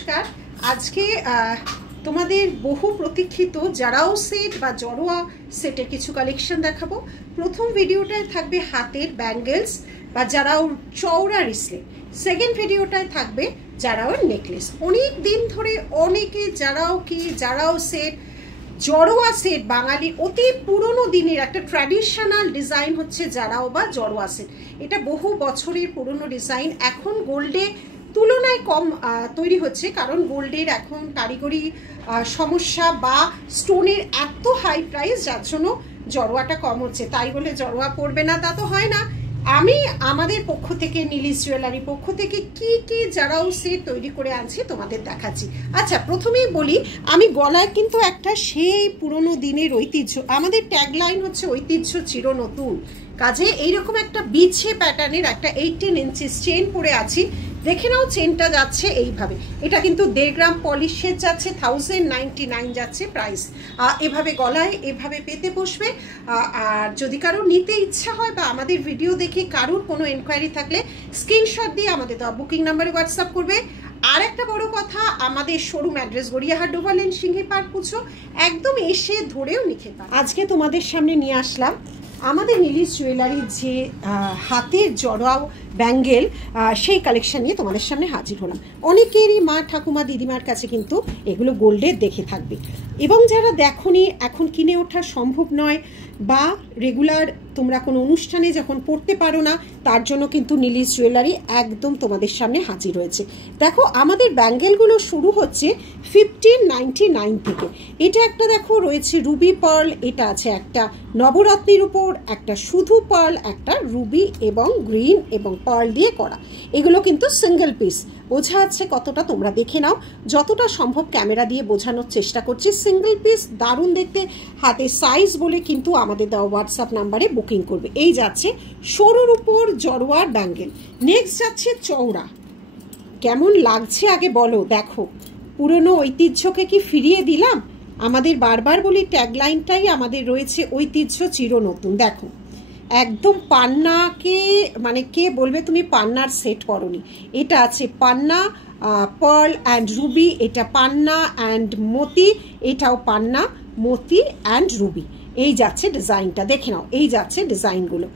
নমস্কার। আজকে তোমাদের বহু প্রতীক্ষিত জারাও সেট বা জড়োয়া সেটের কিছু কালেকশন দেখাবো। প্রথম ভিডিওটায় থাকবে হাতের ব্যাঙ্গেলস বা জারাও চওড়া রিসলেট। সেকেন্ড ভিডিওটায় থাকবে জারাও নেকলেস। অনেক দিন ধরে অনেকে জারাও সেট, জড়োয়া সেট, বাঙালির অতি পুরনো দিনের একটা ট্র্যাডিশনাল ডিজাইন হচ্ছে জারাও বা জড়োয়া সেট। এটা বহু বছরের পুরনো ডিজাইন, এখন গোল্ডে তুলনায় কম তৈরি হচ্ছে, কারণ গোল্ডের এখন কারিগরি সমস্যা বা স্টোনের এত হাই প্রাইস, যার জন্য জড়োয়াটা কম হচ্ছে। তাই বলে জড়োয়া পড়বে না তা তো হয় না। আমি আমাদের পক্ষ থেকে, নীলিশ জুয়েলারি পক্ষ থেকে কি কি জারাও সেট তৈরি করে আনছি তোমাদের দেখাচ্ছি। আচ্ছা, প্রথমেই বলি, আমি গলায় কিন্তু একটা সেই পুরনো দিনের ঐতিহ্য, আমাদের ট্যাগলাইন হচ্ছে ঐতিহ্য চির নতুন, কাজে এইরকম একটা বিছে প্যাটার্নের একটা 18 ইঞ্চিস চেন পরে আছি। দেখে নাও, চেনটা যাচ্ছে এইভাবে। এটা কিন্তু 1.5 গ্রাম পলিশের যাচ্ছে, 1099 যাচ্ছে প্রাইস। এভাবে গলায় এভাবে পেতে বসবে। আর যদি কারো নিতে ইচ্ছা হয় বা আমাদের ভিডিও দেখে কারোর কোনো এনকোয়ারি থাকলে স্ক্রিনশট দিয়ে আমাদের দেওয়া বুকিং নাম্বারে হোয়াটসঅ্যাপ করবে। আর একটা বড় কথা, আমাদের showroom address Gariahat Dover lane, Singhi park, পুজো, একদম এসে ধরেও নিতে পারে। আজকে তোমাদের সামনে নিয়ে আসলাম আমাদের নীলিশ জুয়েলারির যে হাতের জড়াও ব্যাঙ্গেল, সেই কালেকশন নিয়ে তোমাদের সামনে হাজির হলাম। অনেকেরই মা, ঠাকুমা, দিদিমার কাছে কিন্তু এগুলো গোল্ডের দেখে থাকবে, এবং যারা দেখোনি, এখন কিনে ওঠা সম্ভব নয় বা রেগুলার তোমরা কোনো অনুষ্ঠানে যখন পড়তে পারো না, তার জন্য কিন্তু নীলিশ জুয়েলারি একদম তোমাদের সামনে হাজির হয়েছে। দেখো, আমাদের ব্যাঙ্গেলগুলো শুরু হচ্ছে 1599 থেকে। এটা একটা দেখো রয়েছে রুবি পার্ল, এটা আছে একটা নবরত্নের উপর, একটা শুধু পার্ল, একটা রুবি এবং গ্রিন এবং পার্ল দিয়ে করা। এগুলো কিন্তু সিঙ্গেল পিস। বোঝা যাচ্ছে কতটা, তোমরা দেখে নাও, যতটা সম্ভব ক্যামেরা দিয়ে বোঝানোর চেষ্টা করছি। সিঙ্গেল পিস, দারুণ দেখতে। হাতে সাইজ বলে কিন্তু আমাদের দেওয়া হোয়াটসঅ্যাপ নাম্বারে বুকিং করবে। এই যাচ্ছে সরুর উপর জড়োয়ার ব্যাঙ্গেল। নেক্সট যাচ্ছে চওড়া। কেমন লাগছে আগে বলো। দেখো, পুরনো ঐতিহ্যকে কি ফিরিয়ে দিলাম? আমাদের বারবার বলি, ট্যাগলাইনটাই আমাদের রয়েছে ঐতিহ্য চির নতুন। দেখো, একদম পান্নাকে, মানে কে বলবে তুমি পান্নার সেট পরোনি। এটা আছে পান্না, পার্ল অ্যান্ড রুবি, এটা পান্না অ্যান্ড মতি, এটাও পান্না, মতি অ্যান্ড রুবি। এই যাচ্ছে ডিজাইনটা, দেখে নাও। এই যাচ্ছে ডিজাইনগুলো,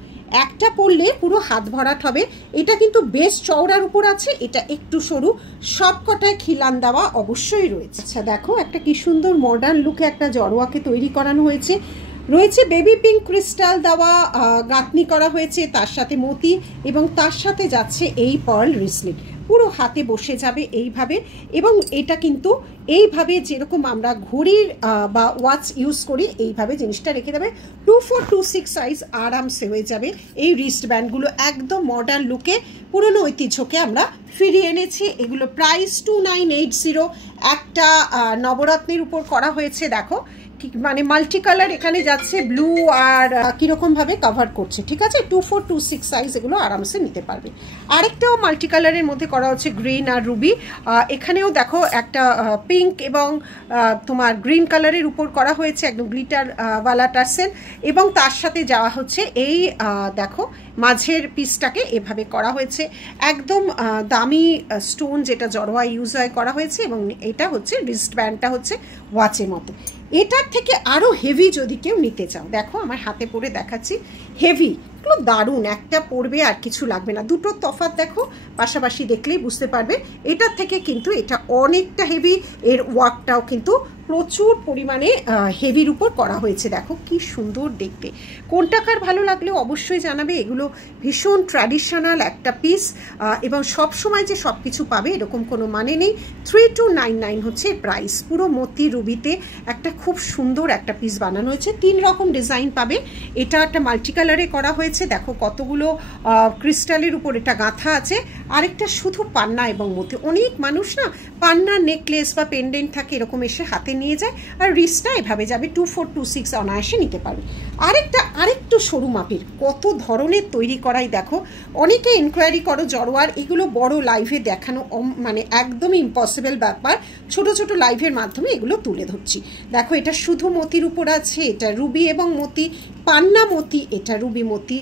একটা পরলে পুরো হাত ভরাট হবে। এটা কিন্তু বেশ চওড়ার উপর আছে, এটা একটু সরু, সব কটায় খিলান দেওয়া অবশ্যই রয়েছে। আচ্ছা দেখো, একটা কি সুন্দর মডার্ন লুকে একটা জড়োয়াকে তৈরি করানো হয়েছে। রয়েছে বেবি পিঙ্ক ক্রিস্টাল দেওয়া, গাঁথনি করা হয়েছে, তার সাথে মতি, এবং তার সাথে যাচ্ছে এই পার্ল রিসলেট। পুরো হাতে বসে যাবে এইভাবে, এবং এটা কিন্তু এইভাবে যেরকম আমরা ঘড়ির বা ওয়াচ ইউজ করি, এইভাবে জিনিসটা রেখে দেবে। 2426 সাইজ আরামসে হয়ে যাবে। এই রিস্ট ব্যান্ডগুলো একদম মডার্ন লুকে পুরনো ঐতিহ্যকে আমরা ফিরিয়ে এনেছি। এগুলো প্রাইস 2980। একটা নবরত্নের উপর করা হয়েছে। দেখো, মানে মাল্টি কালার এখানে যাচ্ছে, ব্লু আর কিরকম ভাবে কভার করছে, ঠিক আছে। 2426 সাইজ, এগুলো আরামসে নিতে পারবে। আরেকটাও মাল্টি কালারের মধ্যে করা হচ্ছে, গ্রিন আর রুবি। এখানেও দেখো একটা পিঙ্ক এবং তোমার গ্রিন কালারের উপর করা হয়েছে, একদম গ্লিটার ওয়ালা টার্সেল, এবং তার সাথে যাওয়া হচ্ছে এই দেখো মাঝের পিসটাকে এভাবে করা হয়েছে, একদম দামি স্টোন যেটা জড়োয়া ইউজ হয় করা হয়েছে, এবং এটা হচ্ছে রিস্ট ব্যান্ডটা হচ্ছে ওয়াচের মতো। এটার থেকে আরও হেভি যদি কেউ নিতে চাও, দেখো আমার হাতে পরে দেখাচ্ছি, হেভি, এগুলো দারুণ, একটা পরবে আর কিছু লাগবে না। দুটোর তফাৎ দেখো, পাশাপাশি দেখলেই বুঝতে পারবে। এটার থেকে কিন্তু এটা অনেকটা হেভি, এর ওয়ার্কটাও কিন্তু প্রচুর পরিমাণে হেভির উপর করা হয়েছে। দেখো কি সুন্দর দেখতে। কোনটা কার ভালো লাগলে অবশ্যই জানাবে। এগুলো ভীষণ ট্র্যাডিশনাল একটা পিস, এবং সব সময় যে সব কিছু পাবে এরকম কোনো মানে নেই। 3299 হচ্ছে প্রাইস। পুরো মতি রুবিতে একটা খুব সুন্দর একটা পিস বানানো হয়েছে। 3 রকম ডিজাইন পাবে। এটা একটা মাল্টি কালারে করা হয়েছে, দেখো কতগুলো ক্রিস্টালের উপর এটা গাঁথা আছে। আরেকটা শুধু পান্না এবং মতি। অনেক মানুষ না পান্না নেকলেস বা পেন্ডেন্ট থাকে, এরকম এসে হাতে নিয়ে যায়, আর রিস্টটা এভাবে যাবে। 2426 অনায়াসে নিতে পারবে। আরেকটু সরু মাপের, কত ধরনের তৈরি করাই দেখো। অনেকে ইনকোয়ারি করো জড়োয়ার, এগুলো বড় লাইভে দেখানো মানে একদমই ইম্পসিবল ব্যাপার। ছোট ছোট লাইভের মাধ্যমে এগুলো তুলে ধরছি। দেখো, এটা শুধু মতির উপর আছে, এটা রুবি এবং মতি, পান্না মতি, এটা রুবি মতি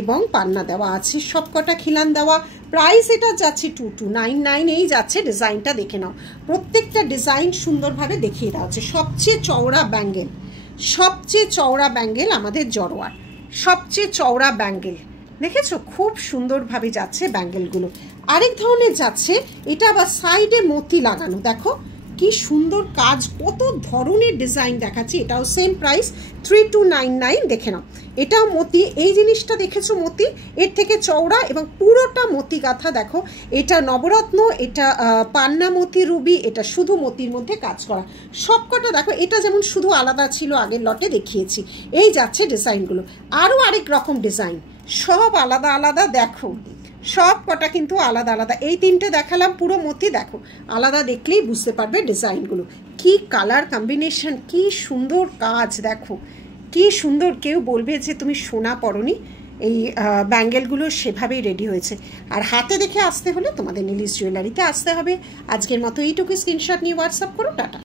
এবং পান্না দেওয়া আছে, সবকটা খিলান দেওয়া। প্রাইস এটা যাচ্ছে 2299 এই যাচ্ছে। ডিজাইনটা দেখে নাও, প্রত্যেকটা ডিজাইন সুন্দরভাবে দেখিয়ে দেওয়া হচ্ছে। সবচেয়ে চওড়া ব্যাঙ্গেল, সবচেয়ে চওড়া ব্যাঙ্গেল আমাদের জড়োয়ার, সবচেয়ে চওড়া ব্যাঙ্গেল দেখেছো, খুব সুন্দরভাবে যাচ্ছে ব্যাঙ্গেলগুলো। আরেক ধরনের যাচ্ছে, এটা আবার সাইডে মতি লাগানো, দেখো কি সুন্দর কাজ, কত ধরনের ডিজাইন দেখাচ্ছে। এটাও সেম প্রাইস 3299, দেখে নাও। এটাও মতি, এই জিনিসটা দেখেছো মতি, এর থেকে চওড়া এবং পুরোটা মতি গাঁথা। দেখো এটা নবরত্ন, এটা পান্না মতি রুবি, এটা শুধু মতির মধ্যে কাজ করা। সবকটা দেখো, এটা যেমন শুধু আলাদা ছিল আগের লটে দেখিয়েছি, এই যাচ্ছে ডিজাইনগুলো। আরও আরেক রকম ডিজাইন, সব আলাদা আলাদা, দেখো সব কটা কিন্তু আলাদা আলাদা। এই তিনটে দেখালাম পুরো মতি, দেখো আলাদা দেখলেই বুঝতে পারবে ডিজাইনগুলো। কি কালার কম্বিনেশন, কি সুন্দর কাজ, দেখো কি সুন্দর। কেউ বলবে যে তুমি সোনা পরনি, এই ব্যাঙ্গেলগুলো সেভাবেই রেডি হয়েছে। আর হাতে দেখে আসতে হলে তোমাদের নীলিশ জুয়েলারিতে আসতে হবে। আজকের মতো এইটুকু, স্ক্রিনশট নিয়ে হোয়াটসঅ্যাপ করো। টাটা।